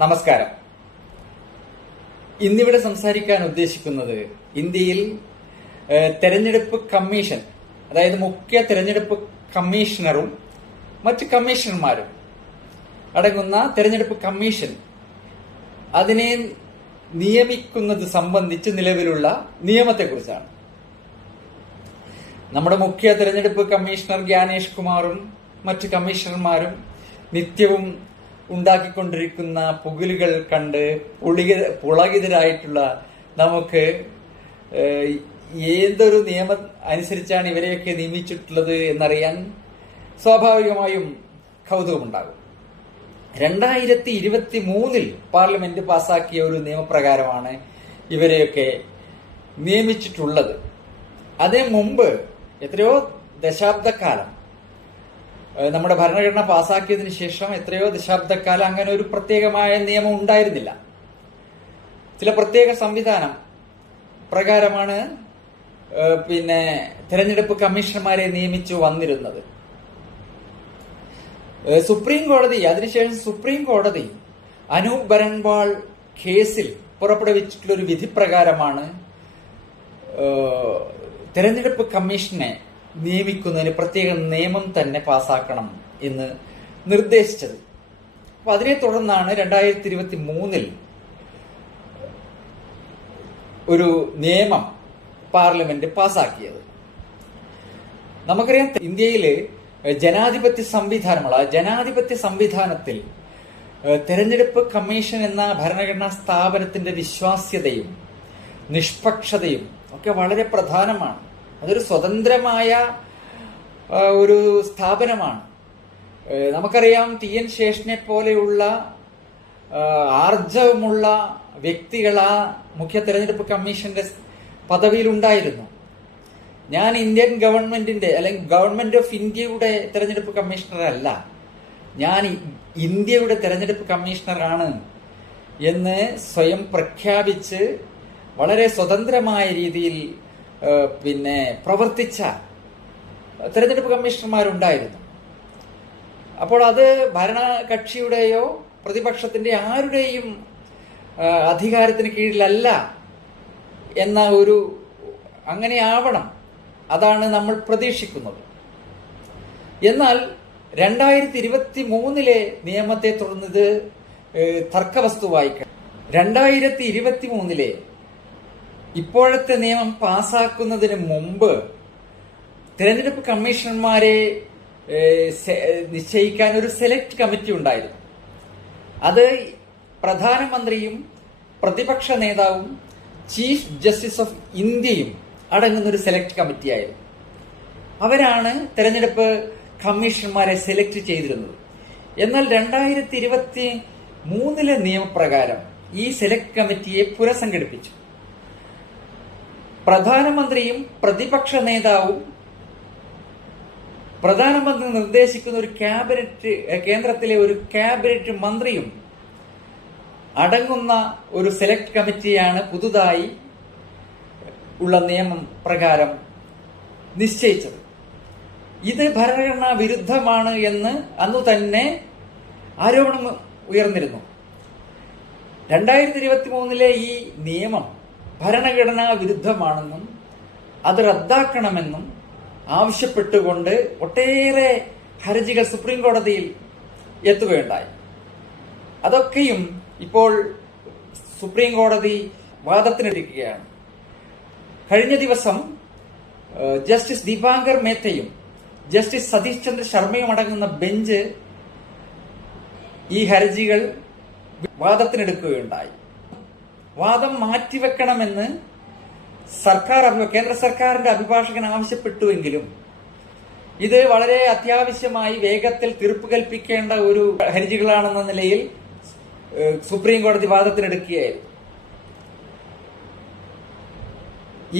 നമസ്കാരം. ഇന്നിവിടെ സംസാരിക്കാൻ ഉദ്ദേശിക്കുന്നത് ഇന്ത്യയിൽ തെരഞ്ഞെടുപ്പ് കമ്മീഷൻ, അതായത് മുഖ്യ തെരഞ്ഞെടുപ്പ് കമ്മീഷണറും മറ്റ് കമ്മീഷണർമാരും അടങ്ങുന്ന തെരഞ്ഞെടുപ്പ് കമ്മീഷൻ അതിനെ നിയമിക്കുന്നത് സംബന്ധിച്ച് നിലവിലുള്ള നിയമത്തെക്കുറിച്ചാണ്. നമ്മുടെ മുഖ്യ തെരഞ്ഞെടുപ്പ് കമ്മീഷണർ ജ്ഞാനേഷ് കുമാറും മറ്റ് കമ്മീഷണർമാരും നിത്യവും ഉണ്ടാക്കിക്കൊണ്ടിരിക്കുന്ന പുകിലുകൾ കണ്ട് പുളകിതരായിട്ടുള്ള നമുക്ക് ഏതൊരു നിയമം അനുസരിച്ചാണ് ഇവരെയൊക്കെ നിയമിച്ചിട്ടുള്ളത് എന്നറിയാൻ സ്വാഭാവികമായും കൗതുകമുണ്ടാകും. 2023 പാർലമെന്റ് പാസാക്കിയ ഒരു നിയമപ്രകാരമാണ് ഇവരെയൊക്കെ നിയമിച്ചിട്ടുള്ളത്. അതിനു മുമ്പ് എത്രയോ ദശാബ്ദക്കാലം നമ്മുടെ ഭരണഘടന പാസാക്കിയതിനു ശേഷം എത്രയോ ദശാബ്ദക്കാലം അങ്ങനെ ഒരു പ്രത്യേകമായ നിയമം ഉണ്ടായിരുന്നില്ല. ചില പ്രത്യേക സംവിധാനം പ്രകാരമാണ് തെരഞ്ഞെടുപ്പ് കമ്മീഷണർമാരെ നിയമിച്ചു വന്നിരുന്നത്. സുപ്രീം കോടതി, അതിനുശേഷം സുപ്രീം കോടതി അനൂപ് ബരൻവാൾ കേസിൽ പുറപ്പെടുവിച്ചിട്ടുള്ള ഒരു വിധി പ്രകാരമാണ് തെരഞ്ഞെടുപ്പ് കമ്മീഷനെ നിയമിക്കുന്നതിന് പ്രത്യേക നിയമം തന്നെ പാസാക്കണം എന്ന് നിർദ്ദേശിച്ചത്. അപ്പൊ അതിനെ തുടർന്നാണ് 2023 ഒരു നിയമം പാർലമെന്റ് പാസാക്കിയത്. നമുക്കറിയാം, ഇന്ത്യയില് ജനാധിപത്യ സംവിധാനമുള്ള ജനാധിപത്യ സംവിധാനത്തിൽ തെരഞ്ഞെടുപ്പ് കമ്മീഷൻ എന്ന ഭരണഘടനാ സ്ഥാപനത്തിന്റെ വിശ്വാസ്യതയും നിഷ്പക്ഷതയും ഒക്കെ വളരെ പ്രധാനമാണ്. അതൊരു സ്വതന്ത്രമായ ഒരു സ്ഥാപനമാണ്. നമുക്കറിയാം, TN ശേഷനെ പോലെയുള്ള ആർജവമുള്ള വ്യക്തികൾ ആ മുഖ്യ തെരഞ്ഞെടുപ്പ് കമ്മീഷന്റെ പദവിയിലുണ്ടായിരുന്നു. ഞാൻ ഇന്ത്യൻ ഗവൺമെന്റിന്റെ അല്ലെങ്കിൽ ഗവൺമെന്റ് ഓഫ് ഇന്ത്യയുടെ തെരഞ്ഞെടുപ്പ് കമ്മീഷണർ അല്ല, ഞാൻ ഇന്ത്യയുടെ തെരഞ്ഞെടുപ്പ് കമ്മീഷണറാണ് എന്ന് സ്വയം പ്രഖ്യാപിച്ച് വളരെ സ്വതന്ത്രമായ രീതിയിൽ പ്രവർത്തിച്ച തെരഞ്ഞെടുപ്പ് കമ്മീഷണർമാരുണ്ടായിരുന്നു. അപ്പോൾ അത് ഭരണകക്ഷിയുടെയോ പ്രതിപക്ഷത്തിന്റെ ആരുടെയും അധികാരത്തിന് കീഴിലല്ല എന്ന അങ്ങനെ ആവണം, അതാണ് നമ്മൾ പ്രതീക്ഷിക്കുന്നത്. എന്നാൽ 2023 നിയമത്തെ തുടർന്ന് ഇത് തർക്കവസ്തുവായി. 2023 ഇപ്പോഴത്തെ നിയമം പാസാക്കുന്നതിന് മുമ്പ് തെരഞ്ഞെടുപ്പ് കമ്മീഷണർമാരെ നിശ്ചയിക്കാൻ ഒരു സെലക്ട് കമ്മിറ്റി ഉണ്ടായിരുന്നു. അത് പ്രധാനമന്ത്രിയും പ്രതിപക്ഷ നേതാവും ചീഫ് ജസ്റ്റിസ് ഓഫ് ഇന്ത്യയും അടങ്ങുന്ന ഒരു സെലക്ട് കമ്മിറ്റി ആയിരുന്നു. അവരാണ് തെരഞ്ഞെടുപ്പ് കമ്മീഷണർമാരെ സെലക്ട് ചെയ്തിരുന്നത്. എന്നാൽ 2023 നിയമപ്രകാരം ഈ സെലക്ട് കമ്മിറ്റിയെ പുനഃസംഘടിപ്പിച്ചു. പ്രധാനമന്ത്രിയും പ്രതിപക്ഷ നേതാവും പ്രധാനമന്ത്രി നിർദ്ദേശിക്കുന്ന ഒരു കേന്ദ്രത്തിലെ ഒരു ക്യാബിനറ്റ് മന്ത്രിയും അടങ്ങുന്ന ഒരു സെലക്ട് കമ്മിറ്റിയാണ് പുതുതായി ഉള്ള നിയമം പ്രകാരം നിശ്ചയിച്ചത്. ഇത് ഭരണഘടനാ വിരുദ്ധമാണ് എന്ന് അന്നു തന്നെ ആരോപണം ഉയർന്നിരുന്നു. 2023 ഈ നിയമം ഭരണഘടനാ വിരുദ്ധമാണെന്നും അത് റദ്ദാക്കണമെന്നും ആവശ്യപ്പെട്ടുകൊണ്ട് ഒട്ടേറെ ഹർജികൾ സുപ്രീം കോടതിയിൽ എത്തുകയുണ്ടായി. അതൊക്കെയും ഇപ്പോൾ സുപ്രീം കോടതി വാദത്തിനിരിക്കുകയാണ്. കഴിഞ്ഞ ദിവസം ജസ്റ്റിസ് ദീപാങ്കർ മേത്തയും ജസ്റ്റിസ് സതീഷ് ചന്ദ്ര ശർമ്മയും അടങ്ങുന്ന ബെഞ്ച് ഈ ഹർജികൾ വാദത്തിനെടുക്കുകയുണ്ടായി. വാദം മാറ്റിവെക്കണമെന്ന് കേന്ദ്ര സർക്കാരിന്റെ അഭിഭാഷകൻ ആവശ്യപ്പെട്ടുവെങ്കിലും ഇത് വളരെ അത്യാവശ്യമായി വേഗത്തിൽ തീർപ്പ് കൽപ്പിക്കേണ്ട ഒരു ഹർജികളാണെന്ന നിലയിൽ സുപ്രീം കോടതി വാദത്തിനെടുക്കുകയായിരുന്നു.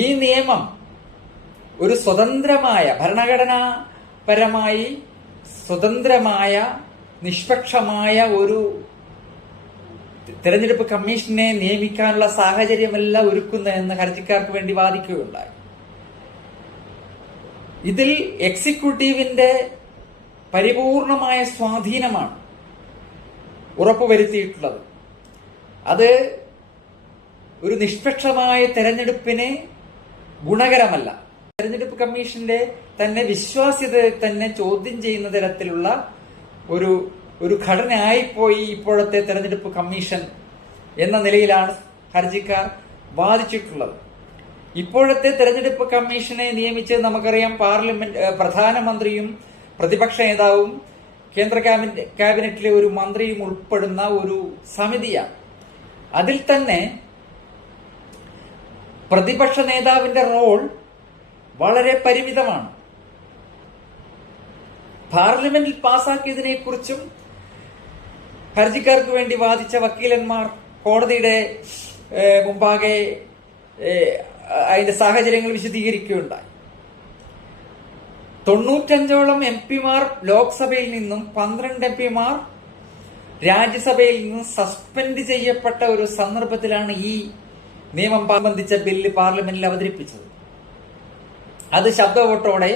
ഈ നിയമം ഒരു സ്വതന്ത്രമായ ഭരണഘടനാപരമായി സ്വതന്ത്രമായ നിഷ്പക്ഷമായ ഒരു തെരഞ്ഞെടുപ്പ് കമ്മീഷനെ നിയമിക്കാനുള്ള സാഹചര്യമല്ല ഒരുക്കുന്നതെന്ന് ഹർജിക്കാർക്ക് വേണ്ടി വാദിക്കുകയുണ്ടായി. ഇതിൽ എക്സിക്യൂട്ടീവിന്റെ പരിപൂർണമായ സ്വാധീനമാണ് ഉറപ്പുവരുത്തിയിട്ടുള്ളത്. അത് ഒരു നിഷ്പക്ഷമായ തെരഞ്ഞെടുപ്പിന് ഗുണകരമല്ല. തെരഞ്ഞെടുപ്പ് കമ്മീഷന്റെ തന്നെ വിശ്വാസ്യതയെ തന്നെ ചോദ്യം ചെയ്യുന്ന തരത്തിലുള്ള ഒരു ഘടനയായിപ്പോയി ഇപ്പോഴത്തെ തെരഞ്ഞെടുപ്പ് കമ്മീഷൻ എന്ന നിലയിലാണ് ഹർജിക്കാർ വാദിച്ചിട്ടുള്ളത്. ഇപ്പോഴത്തെ തെരഞ്ഞെടുപ്പ് കമ്മീഷനെ നിയമിച്ച് നമുക്കറിയാം, പ്രധാനമന്ത്രിയും പ്രതിപക്ഷ നേതാവും കേന്ദ്ര ക്യാബിനറ്റിലെ ഒരു മന്ത്രിയും ഉൾപ്പെടുന്ന ഒരു സമിതിയാണ്. അതിൽ തന്നെ പ്രതിപക്ഷ നേതാവിന്റെ റോൾ വളരെ പരിമിതമാണ്. പാർലമെന്റിൽ പാസാക്കിയതിനെ കുറിച്ചും ഹർജിക്കാർക്ക് വേണ്ടി വാദിച്ച വക്കീലന്മാർ കോടതിയുടെ മുമ്പാകെ അതിന്റെ സാഹചര്യങ്ങൾ വിശദീകരിക്കുകയുണ്ടായി. 95ഓളം എംപിമാർ ലോക്സഭയിൽ നിന്നും 12 എംപിമാർ രാജ്യസഭയിൽ നിന്നും സസ്പെൻഡ് ചെയ്യപ്പെട്ട ഒരു സന്ദർഭത്തിലാണ് ഈ നിയമം സംബന്ധിച്ച ബില്ല് പാർലമെന്റിൽ അവതരിപ്പിച്ചത്. അത് ശബ്ദവോട്ടോടെ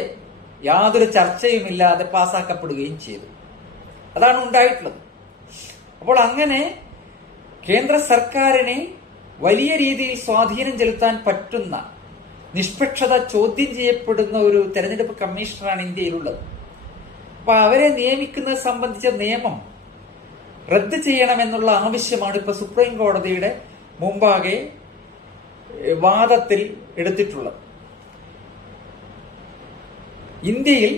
യാതൊരു ചർച്ചയുമില്ലാതെ പാസാക്കപ്പെടുകയും ചെയ്തു. അതാണ് ഉണ്ടായിട്ടുള്ളത്. അപ്പോൾ അങ്ങനെ കേന്ദ്ര സർക്കാരിനെ വലിയ രീതിയിൽ സ്വാധീനം ചെലുത്താൻ പറ്റുന്ന, നിഷ്പക്ഷത ചോദ്യം ചെയ്യപ്പെടുന്ന ഒരു തെരഞ്ഞെടുപ്പ് കമ്മീഷണറാണ് ഇന്ത്യയിലുള്ളത്. അപ്പൊ അവരെ നിയമിക്കുന്നത് സംബന്ധിച്ച നിയമം റദ്ദ് ചെയ്യണമെന്നുള്ള ആവശ്യമാണ് ഇപ്പൊ സുപ്രീം കോടതിയുടെ മുമ്പാകെ വാദത്തിൽ എടുത്തിട്ടുള്ളത്. ഇന്ത്യയിൽ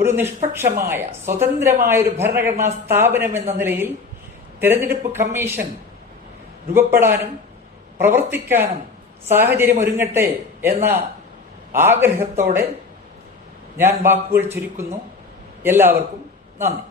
ഒരു നിഷ്പക്ഷമായ സ്വതന്ത്രമായ ഒരു ഭരണഘടനാ സ്ഥാപനം എന്ന നിലയിൽ തെരഞ്ഞെടുപ്പ് കമ്മീഷൻ രൂപപ്പെടാനും പ്രവർത്തിക്കാനും സാഹചര്യം ഒരുങ്ങട്ടെ എന്ന ആഗ്രഹത്തോടെ ഞാൻ വാക്കുകൾ ചുരുക്കുന്നു. എല്ലാവർക്കും നന്ദി.